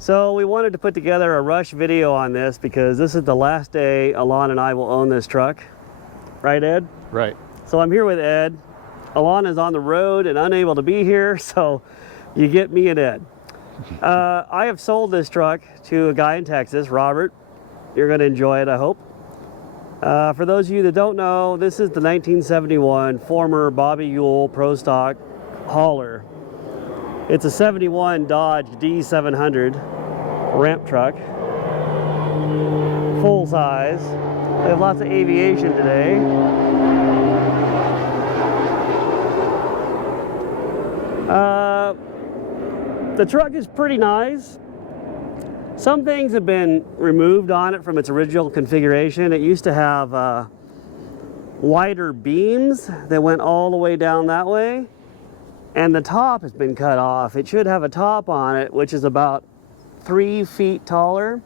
So we wanted to put together a rush video on this because this is the last day Alon and I will own this truck. Right, Ed? Right. So I'm here with Ed. Alon is on the road and unable to be here, so you get me and Ed. I have sold this truck to a guy in Texas, Robert. You're going to enjoy it, I hope. For those of you that don't know, this is the 1971 former Bobby Yowell Pro Stock hauler. It's a 71 Dodge D700 ramp truck, full size. We have lots of aviation today. The truck is pretty nice. Some things have been removed on it from its original configuration. It used to have wider beams that went all the way down that way, and the top has been cut off. It should have a top on it which is about 3 feet taller.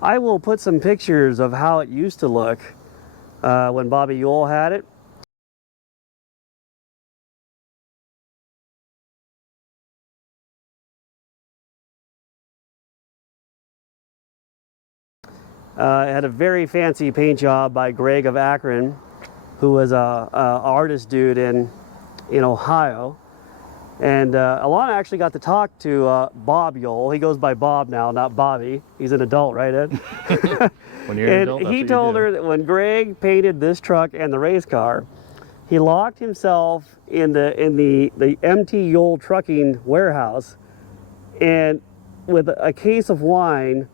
I will put some pictures of how it used to look when Bobby Yowell had it. It had a very fancy paint job by Greg of Akron, who was a artist dude in Ohio. And Alon actually got to talk to Bob Yowell. He goes by Bob now, not Bobby. He's an adult, right, Ed? When you're an adult, and he told her that when Greg painted this truck and the race car, he locked himself in the MT Yowell trucking warehouse, and with a case of wine,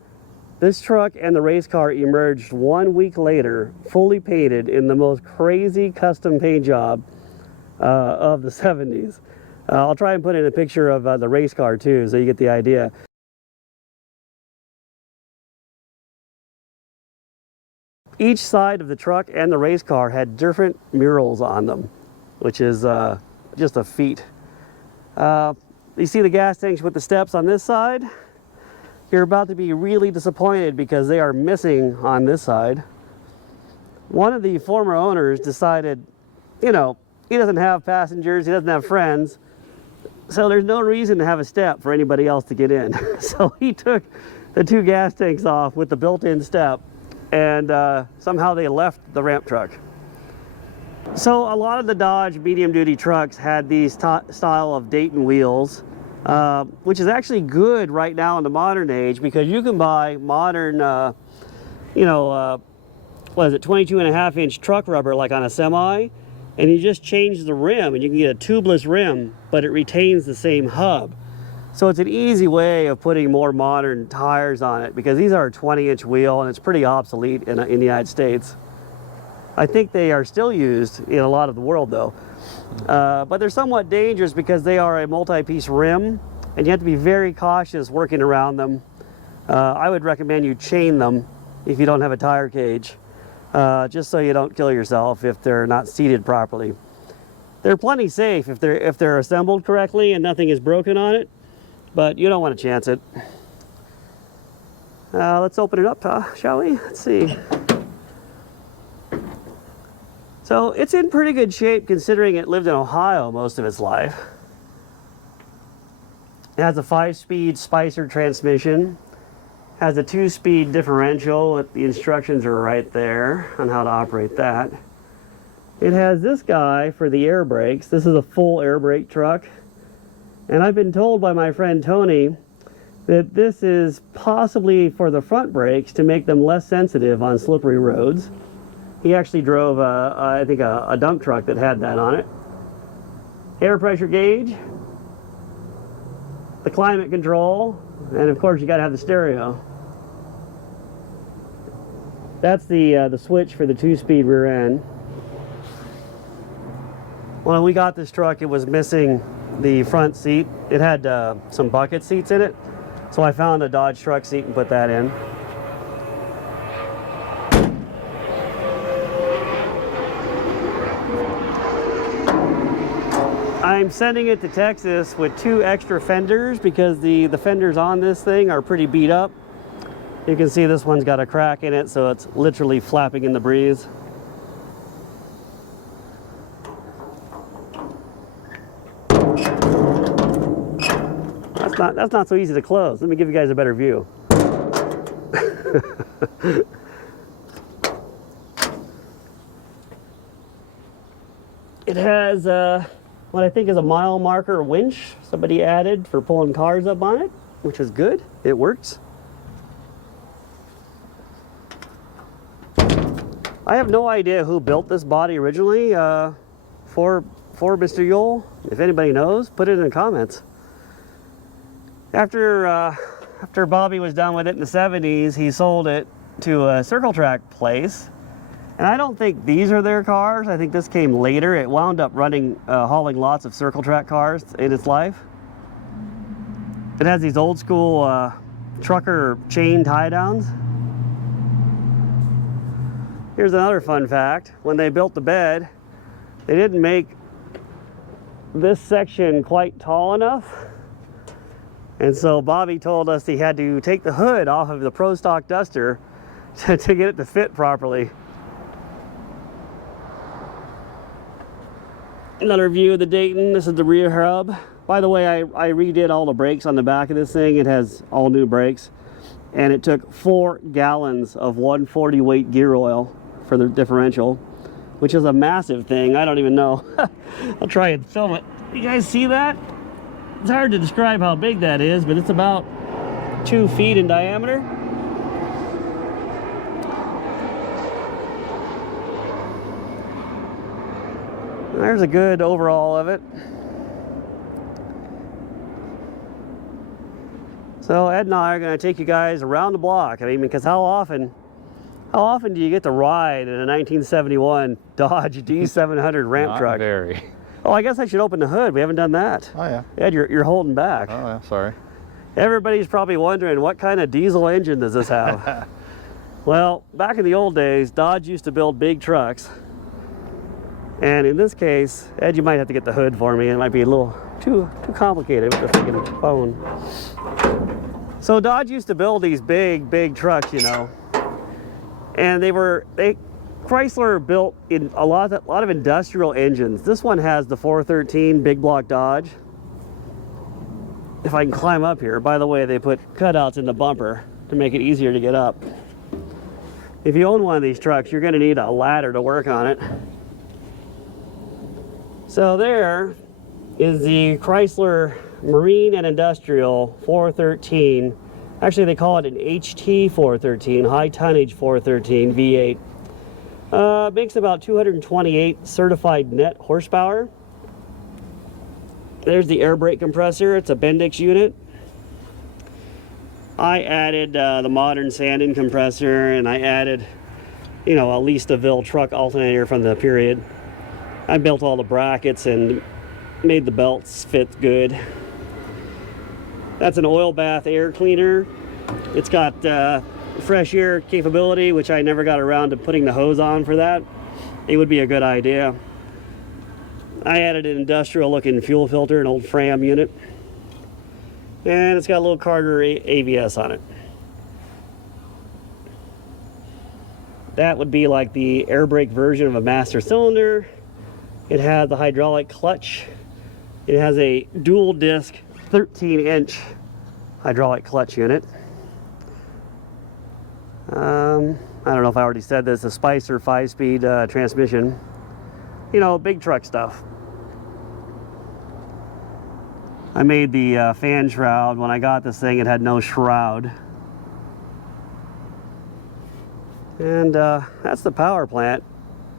this truck and the race car emerged 1 week later, fully painted in the most crazy custom paint job of the 70s. I'll try and put in a picture of the race car too, so you get the idea. Each side of the truck and the race car had different murals on them, which is just a feat. You see the gas tanks with the steps on this side? You're about to be really disappointed because they are missing on this side. One of the former owners decided, he doesn't have passengers, he doesn't have friends, so there's no reason to have a step for anybody else to get in. So he took the 2 gas tanks off with the built-in step, and somehow they left the ramp truck. So a lot of the Dodge medium-duty trucks had these style of Dayton wheels, which is actually good right now in the modern age, because you can buy modern, what is it, 22.5-inch truck rubber like on a semi, and you just change the rim and you can get a tubeless rim, but it retains the same hub. So it's an easy way of putting more modern tires on it, because these are a 20-inch wheel and it's pretty obsolete in the United States. I think they are still used in a lot of the world though. But they're somewhat dangerous because they are a multi-piece rim and you have to be very cautious working around them. I would recommend you chain them if you don't have a tire cage, just so you don't kill yourself if they're not seated properly. They're plenty safe if they're assembled correctly and nothing is broken on it, but you don't want to chance it. Let's open it up, shall we? Let's see. So it's in pretty good shape considering it lived in Ohio most of its life. It has a 5-speed Spicer transmission, has a 2-speed differential. The instructions are right there on how to operate that. It has this guy for the air brakes. This is a full air brake truck. And I've been told by my friend Tony that this is possibly for the front brakes to make them less sensitive on slippery roads. He actually drove, I think, a dump truck that had that on it. Air pressure gauge, the climate control, and of course you got to have the stereo. That's the switch for the 2-speed rear end. When we got this truck, it was missing the front seat. It had some bucket seats in it, so I found a Dodge truck seat and put that in. I'm sending it to Texas with 2 extra fenders because the fenders on this thing are pretty beat up. You can see this one's got a crack in it, so it's literally flapping in the breeze. That's not so easy to close. Let me give you guys a better view. It has what I think is a mile marker winch somebody added for pulling cars up on it, which is good. It works. I have no idea who built this body originally for Mr. Yowell. If anybody knows, put it in the comments. After Bobby was done with it in the 70s, he sold it to a circle track place. And I don't think these are their cars. I think this came later. It wound up running, hauling lots of circle track cars in its life. It has these old school trucker chain tie downs. Here's another fun fact. When they built the bed, they didn't make this section quite tall enough. And so Bobby told us he had to take the hood off of the Pro Stock Duster to get it to fit properly. Another view of the Dayton. This is the rear hub. By the way, I redid all the brakes on the back of this thing. It has all new brakes. And it took 4 gallons of 140 weight gear oil for the differential, which is a massive thing. I don't even know. I'll try and film it. You guys see that? It's hard to describe how big that is, but it's about 2 feet in diameter. There's a good overall of it. So Ed and I are going to take you guys around the block. I mean, because how often do you get to ride in a 1971 Dodge D700 ramp truck? Not very. Oh, I guess I should open the hood. We haven't done that. Oh yeah. Ed, you're holding back. Oh yeah, sorry. Everybody's probably wondering, what kind of diesel engine does this have? Well, back in the old days, Dodge used to build big trucks. And in this case, Ed, you might have to get the hood for me. It might be a little too complicated with the freaking phone. So Dodge used to build these big trucks, you know. And Chrysler built in a lot of industrial engines. This one has the 413 big block Dodge. If I can climb up here. By the way, they put cutouts in the bumper to make it easier to get up. If you own one of these trucks, you're going to need a ladder to work on it. So there is the Chrysler Marine and Industrial 413. Actually, they call it an HT 413, high tonnage 413 V8. Makes about 228 certified net horsepower. There's the air brake compressor. It's a Bendix unit. I added the modern Sandin compressor, and I added, you know, a Leastaville truck alternator from the period. I built all the brackets and made the belts fit good. That's an oil bath air cleaner. It's got fresh air capability, which I never got around to putting the hose on for that. It would be a good idea. I added an industrial looking fuel filter, an old Fram unit. And it's got a little Carter ABS on it. That would be like the air brake version of a master cylinder. It has the hydraulic clutch. It has a dual disc 13-inch hydraulic clutch unit. I don't know if I already said this, a Spicer 5-speed transmission. You know, big truck stuff. I made the fan shroud. When I got this thing, it had no shroud. And that's the power plant.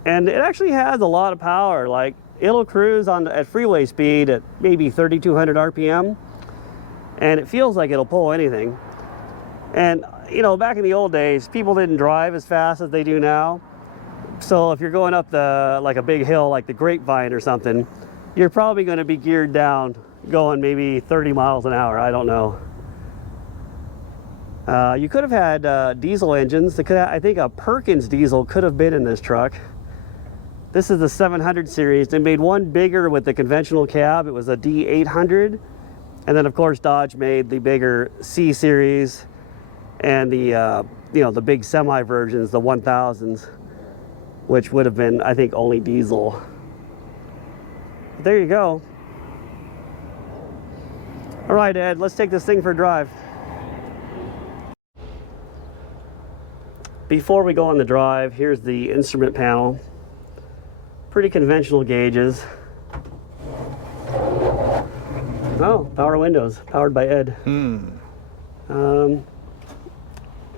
And it actually has a lot of power. Like, it'll cruise at freeway speed at maybe 3,200 RPM. And it feels like it'll pull anything. And, you know, back in the old days, people didn't drive as fast as they do now. So if you're going up like a big hill, like the Grapevine or something, you're probably going to be geared down, going maybe 30 miles an hour. I don't know. You could have had diesel engines. I think a Perkins diesel could have been in this truck. This is the 700 series. They made one bigger with the conventional cab. It was a D800. And then, of course, Dodge made the bigger C series and the, you know, the big semi versions, the 1000s, which would have been, I think, only diesel. But there you go. All right, Ed, let's take this thing for a drive. Before we go on the drive, here's the instrument panel. Pretty conventional gauges. Oh, power windows, powered by Ed.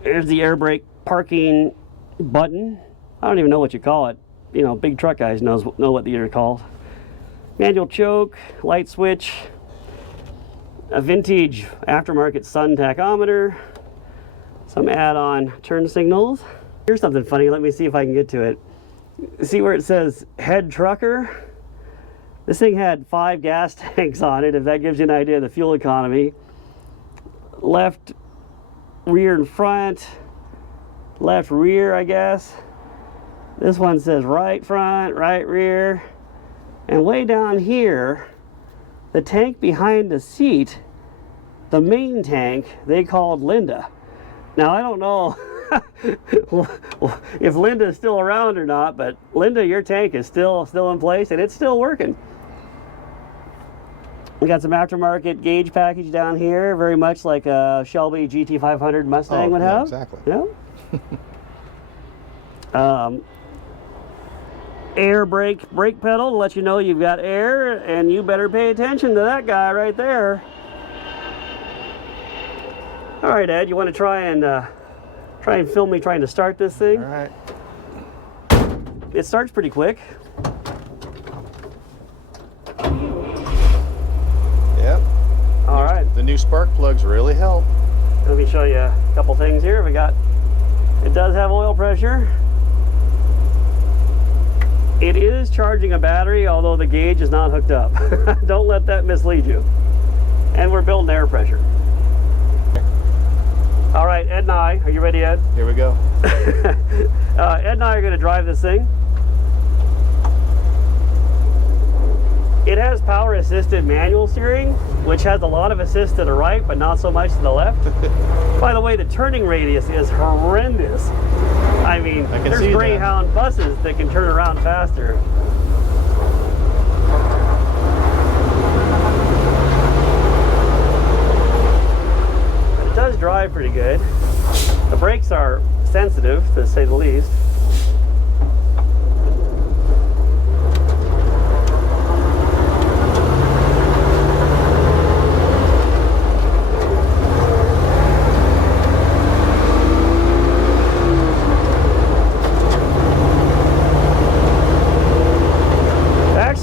Here's the air brake parking button. I don't even know what you call it. You know, big truck guys know what these are called. Manual choke, light switch, a vintage aftermarket sun tachometer, some add-on turn signals. Here's something funny. Let me see if I can get to it. See where it says head trucker? This thing had 5 gas tanks on it, if that gives you an idea of the fuel economy. Left rear and front, left rear, I guess. This one says right front, right rear. And way down here, the tank behind the seat, the main tank, they called Linda. Now, I don't know if Linda is still around or not, but Linda, your tank is still in place and it's still working. We got some aftermarket gauge package down here, very much like a Shelby GT500 Mustang would have. Exactly. Yeah. Air brake pedal to let you know you've got air, and you better pay attention to that guy right there. All right, Ed, you want to try and film me trying to start this thing? All right. It starts pretty quick. Yep. All right. The new spark plugs really help. Let me show you a couple things here. It does have oil pressure. It is charging a battery, although the gauge is not hooked up. Don't let that mislead you. And we're building air pressure. All right, Ed and I, are you ready, Ed? Here we go. Ed and I are going to drive this thing. It has power assisted manual steering, which has a lot of assist to the right, but not so much to the left. By the way, the turning radius is horrendous. I mean, there's Greyhound buses that can turn around faster. But it does drive pretty good. The brakes are sensitive, to say the least.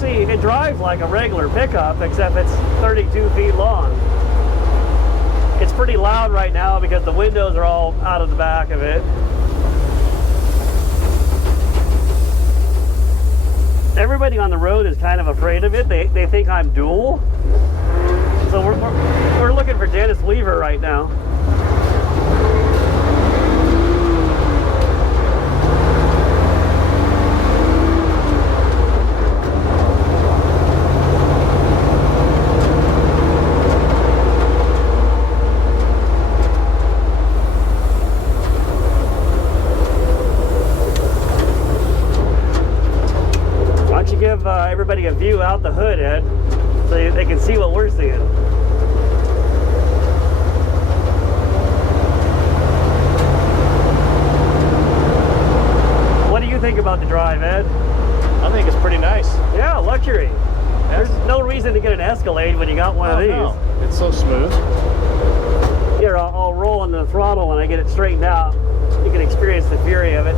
It drives like a regular pickup, except it's 32 feet long. It's pretty loud right now because the windows are all out of the back of it. Everybody on the road is kind of afraid of it. They think I'm dual. So we're looking for Dennis Weaver right now. Give everybody a view out the hood, Ed, so they can see what we're seeing. What do you think about the drive, Ed? I think it's pretty nice. Yeah, luxury. There's no reason to get an Escalade when you got one of these. No. It's so smooth. Here, I'll roll on the throttle when I get it straightened out. You can experience the fury of it.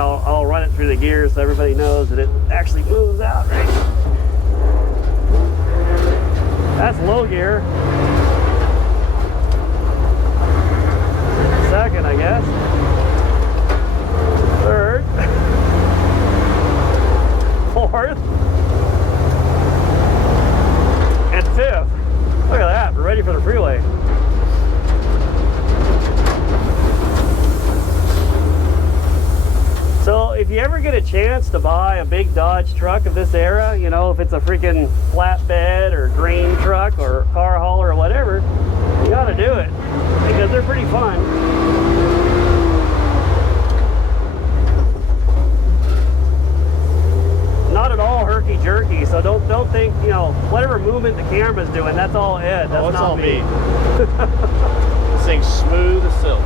I'll run it through the gears so everybody knows that it actually moves out, right? That's low gear. Second, I guess. Third. Fourth. And fifth. Look at that, we're ready for the freeway. So if you ever get a chance to buy a big Dodge truck of this era, you know, if it's a freaking flatbed or grain truck or car hauler or whatever, you gotta do it. because they're pretty fun. Not at all herky-jerky, so don't think, you know, whatever movement the camera's doing, that's all Ed. That's Oh, it's not all me. This thing's smooth as silk.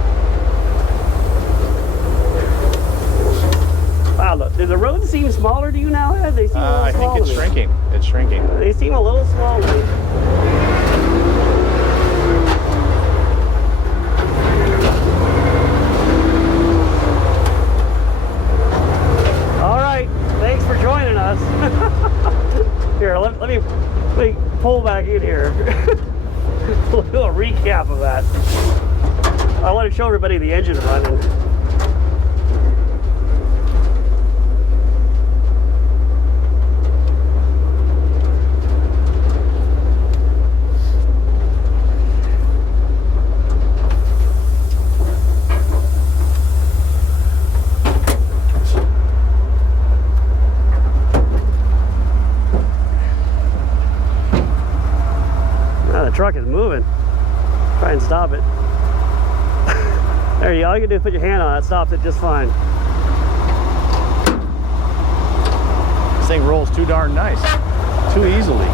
Wow, look, do the roads seem smaller to you now, Ed? They seem a little I small think it's to me. shrinking. It's shrinking. They seem a little small to me. All right, thanks for joining us. Here, let me pull back in here. A little recap of that. I want to show everybody the engine running. The truck is moving. Try and stop it. There you go. All you can do is put your hand on it. It stops it just fine. This thing rolls too darn nice. Too easily.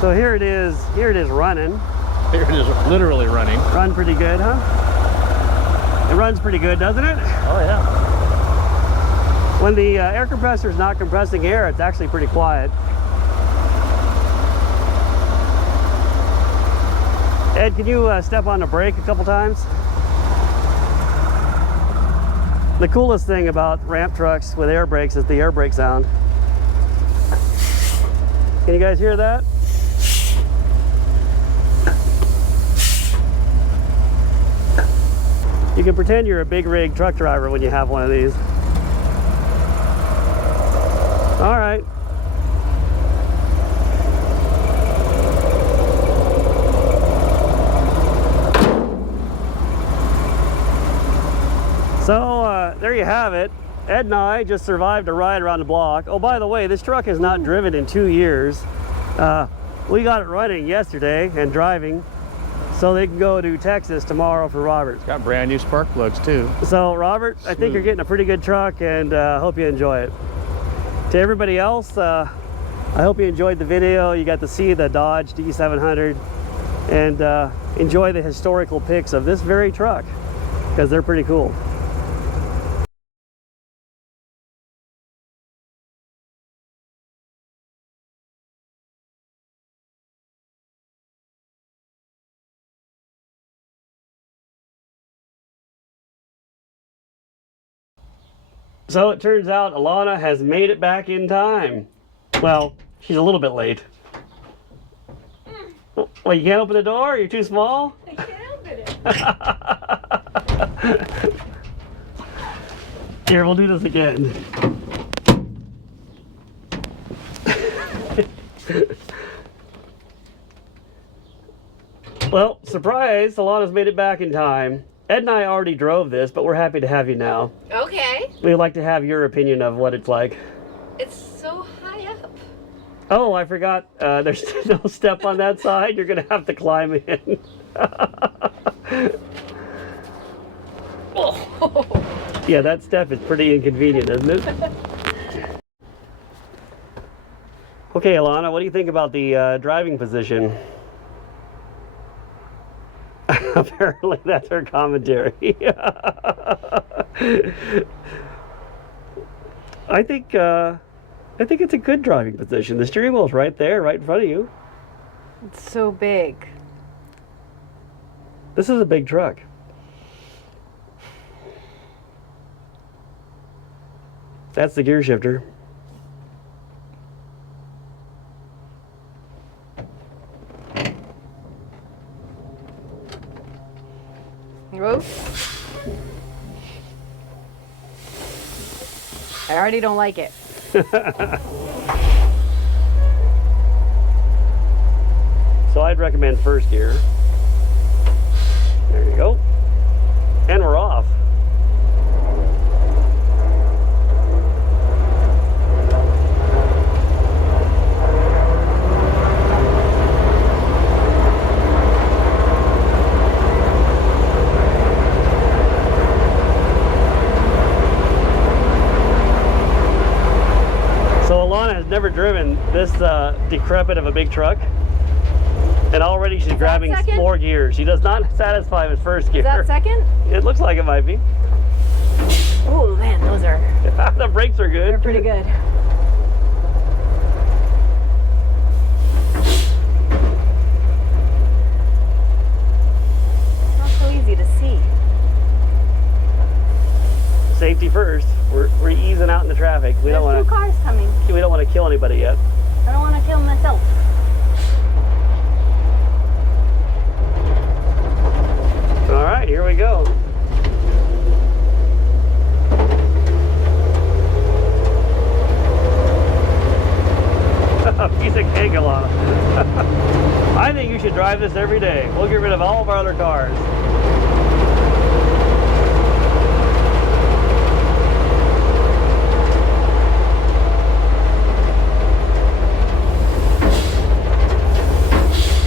So here it is. Here it is running. Here it is, literally running. Run pretty good, huh? It runs pretty good, doesn't it? Oh yeah. When the air compressor is not compressing air, it's actually pretty quiet. Ed, can you step on the brake a couple times? The coolest thing about ramp trucks with air brakes is the air brake sound. Can you guys hear that? You can pretend you're a big rig truck driver when you have one of these. All right. So there you have it. Ed and I just survived a ride around the block. Oh, by the way, this truck is not driven in 2 years. We got it running yesterday and driving, so they can go to Texas tomorrow for Robert. It's got brand new spark plugs too. So Robert, I think you're getting a pretty good truck, and hope you enjoy it. To everybody else, I hope you enjoyed the video. You got to see the Dodge D700 and enjoy the historical pics of this very truck, because they're pretty cool. So it turns out Alana has made it back in time. Well, she's a little bit late. Well, you can't open the door? You're too small? I can't open it. Here, we'll do this again. Well, surprise, Alana's made it back in time. Ed and I already drove this, but we're happy to have you now. Okay. We'd like to have your opinion of what it's like. It's so high up. Oh, I forgot. There's no step on that side. You're going to have to climb in. Oh. Yeah, that step is pretty inconvenient, isn't it? Okay, Alana, what do you think about the driving position? Apparently, that's her commentary. I think it's a good driving position. The steering wheel's right there, right in front of you. It's so big. This is a big truck. That's the gear shifter. Whoa. I already don't like it. So I'd recommend first gear. There you go. And we're off. never driven this decrepit of a big truck. And already she's grabbing second? more gears. She does not satisfy with first gear. Is that second? It looks like it might be. Oh man, those are The brakes are good. they're pretty good. Not so easy to see. Safety first. We're easing out in the traffic. We There's don't two want cars coming. to kill anybody yet. I don't want to kill myself. All right, here we go. A piece of cake, Alana. I think you should drive this every day. We'll get rid of all of our other cars.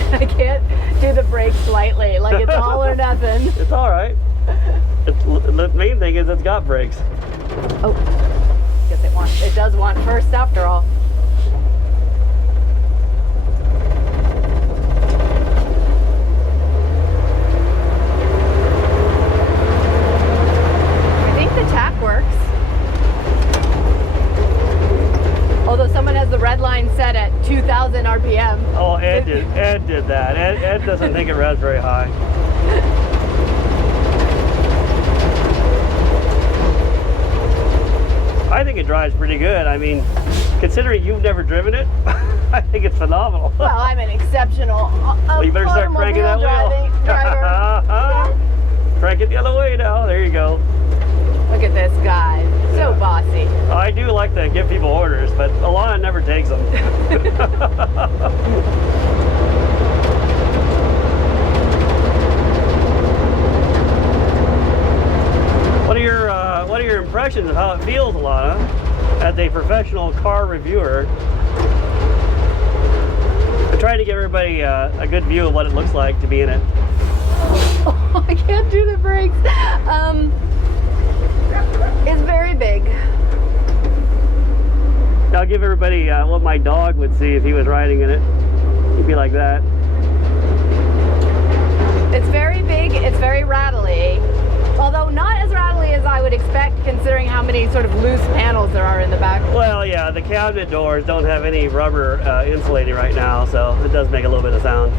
I can't do the brakes lightly, like it's all or nothing. It's all right. The main thing is it's got brakes. Oh, guess it does want first after all. I think the tach works. Although someone has the red line set at 2,000 RPM. Oh, Ed did that. Ed doesn't think it revs very high. I think it drives pretty good. I mean, considering you've never driven it, I think it's phenomenal. Well, I'm an exceptional Well, you better start cranking that wheel. driver. Crank it the other way now. There you go. Look at this guy. So bossy. I do like to give people orders, but Alana never takes them. What are your impressions of how it feels, Alana, as a professional car reviewer? I'm trying to give everybody a good view of what it looks like to be in it. Oh, I can't do the brakes. It's very big. I'll give everybody what my dog would see if he was riding in it. He'd be like that. It's very big. It's very rattly. Although not as rattly as I would expect, considering how many sort of loose panels there are in the back. Well, yeah, the cabinet doors don't have any rubber insulating right now, so it does make a little bit of sound.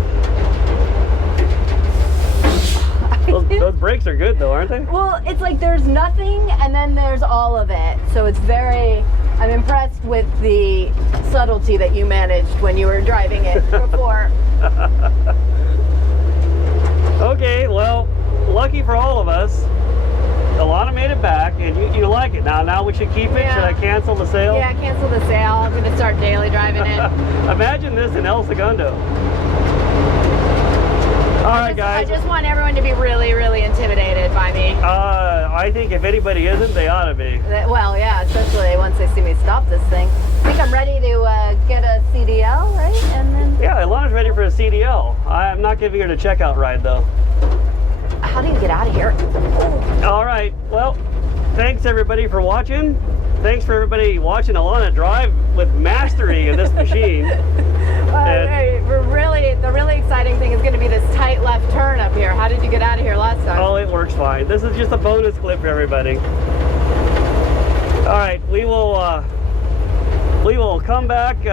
Those brakes are good though, aren't they? Well, it's like there's nothing and then there's all of it. So it's very, I'm impressed with the subtlety that you managed when you were driving it before. Okay, well, lucky for all of us, Alana made it back, and you like it. Now we should keep it. Yeah. Should I cancel the sale? Yeah, cancel the sale. I'm going to start daily driving it. Imagine this in El Segundo. All right, guys. I just want everyone to be really, really intimidated by me. I think if anybody isn't, they ought to be. Well, yeah, especially once they see me stop this thing. I think I'm ready to get a CDL, right? And then. Yeah, Alana's ready for a CDL. I'm not giving her the checkout ride though. How do you get out of here? All right. Well, thanks everybody for watching. Thanks for everybody watching Alana drive with mastery in this machine. The really exciting thing is going to be this tight left turn up here. How did you get out of here last time? Oh, it works fine. This is just a bonus clip for everybody. All right, we will come back.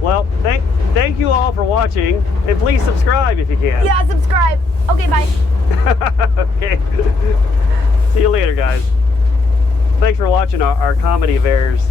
Well, thank you all for watching, and please subscribe if you can. Yeah, subscribe. Okay, bye. Okay. See you later, guys. Thanks for watching our comedy of errors.